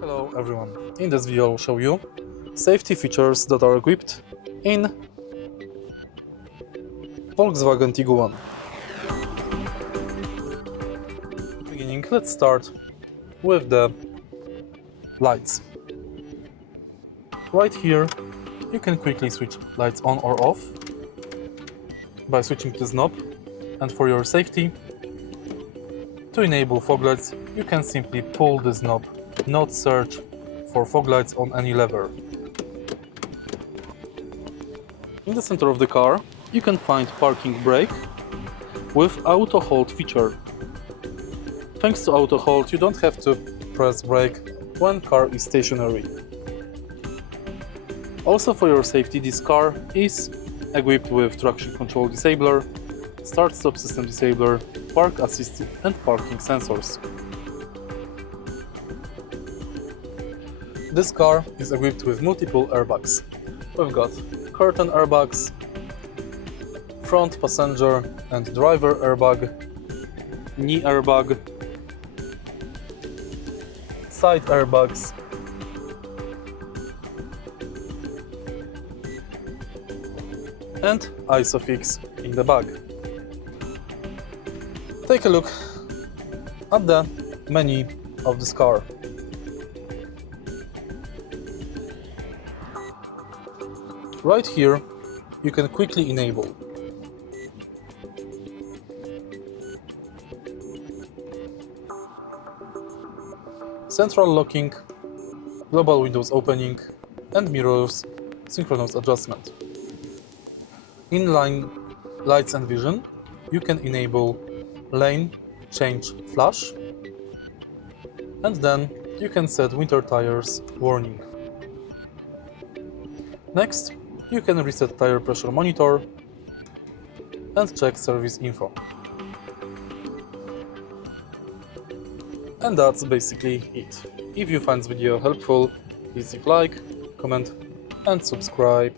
Hello everyone, in this video I'll show you safety features that are equipped in Volkswagen Tiguan I. Beginning, let's start with the lights. Right here you can quickly switch lights on or off by switching this knob, and for your safety, to enable fog lights you can simply pull this knob, not search for fog lights on any lever. In the center of the car you can find parking brake with auto hold feature. Thanks to auto hold you don't have to press brake when car is stationary. Also for your safety, this car is equipped with traction control disabler, start-stop system disabler, park assist and parking sensors. This car is equipped with multiple airbags. We've got curtain airbags, front passenger and driver airbag, knee airbag, side airbags, and ISOFIX in the bag. Take a look at the menu of this car. Right here you can quickly enable central locking, global windows opening and mirrors synchronous adjustment. Inline lights and vision, you can enable lane change flash, and then you can set winter tires warning. Next, you can reset tire pressure monitor and check service info. And that's basically it. If you find this video helpful, please leave a like, comment and subscribe.